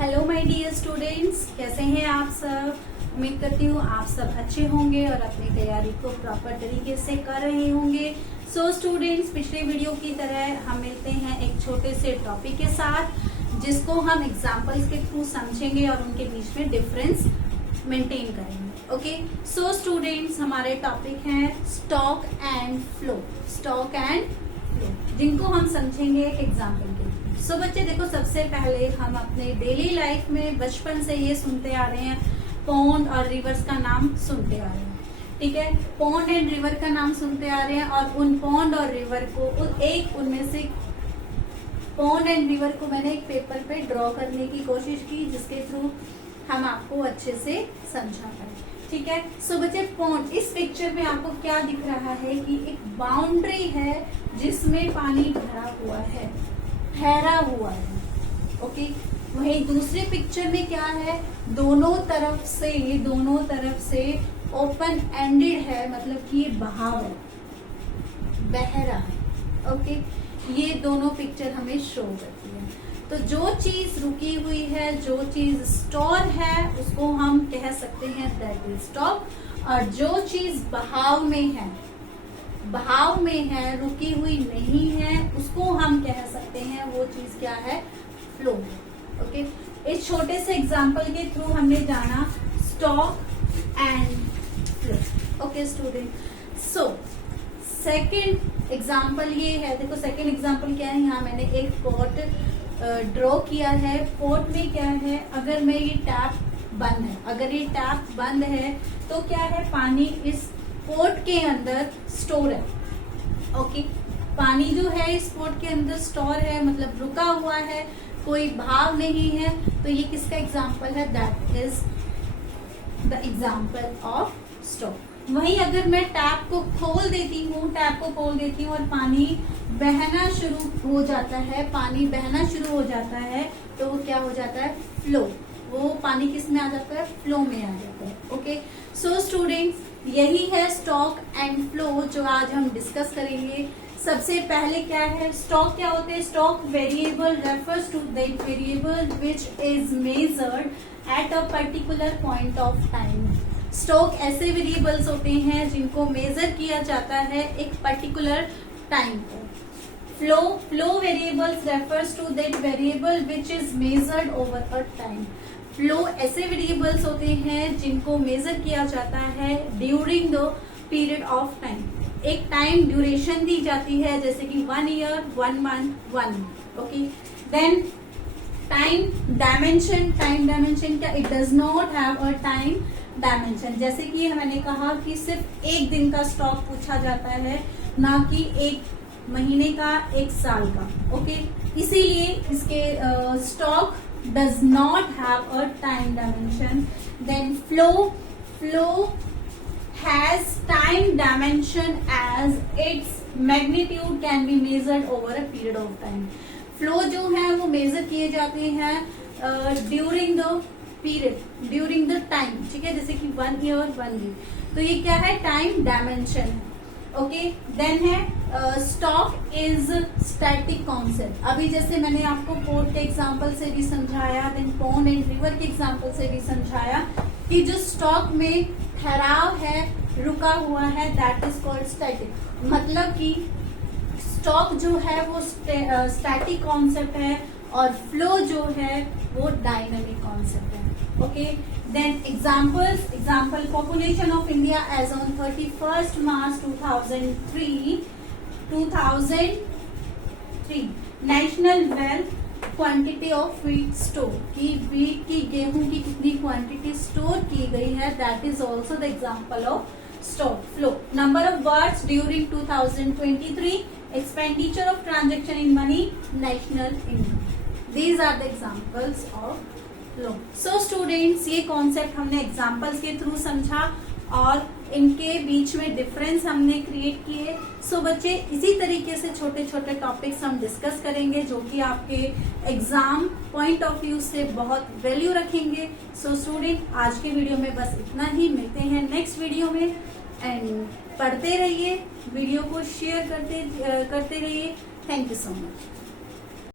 Hello my dear students, कैसे हैं आप सब। उम्मीद करती हूँ आप सब अच्छे होंगे और अपनी तैयारी को प्रॉपर तरीके से कर रहे होंगे। सो स्टूडेंट्स, पिछले वीडियो की तरह हम मिलते हैं एक छोटे से टॉपिक के साथ जिसको हम एग्जांपल्स के थ्रू समझेंगे और उनके बीच में डिफरेंस मेंटेन करेंगे। ओके, सो स्टूडेंट्स, हमारे टॉपिक हैं stock and flow. Stock and flow जिनको हम समझेंगे एक एग्जाम्पल के। सो बच्चे देखो, सबसे पहले हम अपने डेली लाइफ में बचपन से ये सुनते आ रहे हैं, पॉन्ड और रिवर्स का नाम सुनते आ रहे हैं। ठीक है, पॉन्ड एंड रिवर का नाम सुनते आ रहे हैं और उन पॉन्ड और रिवर को उनमें से पॉन्ड एंड रिवर को मैंने एक पेपर पे ड्रॉ करने की कोशिश की जिसके थ्रू हम आपको अच्छे से समझा पाए। ठीक है, सो बच्चे, पॉन्ड, इस पिक्चर में आपको क्या दिख रहा है कि एक बाउंड्री है जिसमें पानी भरा हुआ है, ठहरा हुआ है। ओके, वही दूसरे पिक्चर में क्या है, दोनों तरफ से ओपन एंडेड है, मतलब कि ये बहाव है, बह रहा है। ओके, ये दोनों पिक्चर हमें शो करती है। तो जो चीज रुकी हुई है, जो चीज स्टोर है, उसको हम कह सकते हैं दैट इज स्टॉक। और जो चीज बहाव में है, रुकी हुई नहीं है, उसको हम कह सकते हैं वो चीज क्या है, फ्लो। ओके, इस छोटे से एग्जांपल के थ्रू हमने जाना stock and flow. Okay student, so second example ये है। देखो, सेकंड एग्जांपल क्या है, यहाँ मैंने एक पॉट ड्रॉ किया है। पॉट में क्या है, अगर मैं ये टैप बंद है, तो क्या है, पानी इस पॉट के अंदर स्टोर है। ओके, पानी जो है इस पॉट के अंदर स्टोर है, मतलब रुका हुआ है, कोई भाव नहीं है। तो ये किसका एग्जांपल है, that is the example of stock. वहीं अगर मैं टैप को खोल देती हूँ और पानी बहना शुरू हो जाता है, तो वो क्या हो जाता है, फ्लो। वो पानी किस में आ जाता है, फ्लो में आ जाता है। ओके, सो स्टूडेंट्स, यही है स्टॉक एंड फ्लो जो आज हम डिस्कस करेंगे। सबसे पहले क्या है, स्टॉक क्या होते हैं। Stock variable refers to that variable which is measured at a particular point of time. Stock ऐसे वेरिएबल्स होते हैं जिनको मेजर किया जाता है एक पर्टिकुलर टाइम को। Flow variables refers to that variable which is measured over a time. Flow ऐसे वेरिएबल्स होते हैं जिनको मेजर किया जाता है during the period of time. एक टाइम ड्यूरेशन दी जाती है, जैसे कि 1 year, 1 month, 1 week. Okay, then time dimension क्या, it does not have a time dimension. जैसे कि मैंने कहा कि सिर्फ एक दिन का स्टॉक पूछा जाता है, ना कि एक महीने का, एक साल का। ओके, इसीलिए इसके stock does not have a time dimension. Then flow has time dimension as its magnitude can be measured over a period of time. Flow जो है वो मेजर किए जाते हैं ड्यूरिंग द टाइम। ठीक है, जैसे कि 1 ईयर, 1 वीक। तो ये क्या है, टाइम डायमेंशन है। ओके, देन है स्टॉक इज स्टैटिक कॉन्सेप्ट। अभी जैसे मैंने आपको पोर्ट के एग्जांपल से भी समझाया, देन पॉन्ड एंड रिवर के एग्जांपल से भी समझाया कि जो स्टॉक में ठहराव है, रुका हुआ है, दैट इज कॉल्ड स्टैटिक। मतलब कि स्टॉक जो है वो स्टैटिक कॉन्सेप्ट है और फ्लो जो है वो डायनामिक कॉन्सेप्ट है। Okay, then example population of India as on 31st March 2003। National wealth quantity of wheat store की, व्हीट की, गेहूं की कितनी क्वांटिटी स्टोर की गई है, that is also the example of stock. Flow, number of words during 2023, expenditure of transaction in money, national income. These are the examples of flow. So students, ये concept हमने examples के through समझा और इनके बीच में डिफरेंस हमने create किए। सो बच्चे, इसी तरीके से छोटे छोटे टॉपिक्स हम डिस्कस करेंगे जो कि आपके एग्जाम पॉइंट ऑफ व्यू से बहुत वैल्यू रखेंगे। सो स्टूडेंट, आज के वीडियो में बस इतना ही। मिलते हैं नेक्स्ट वीडियो में एंड पढ़ते रहिए, वीडियो को शेयर करते रहिए। Thank you so much.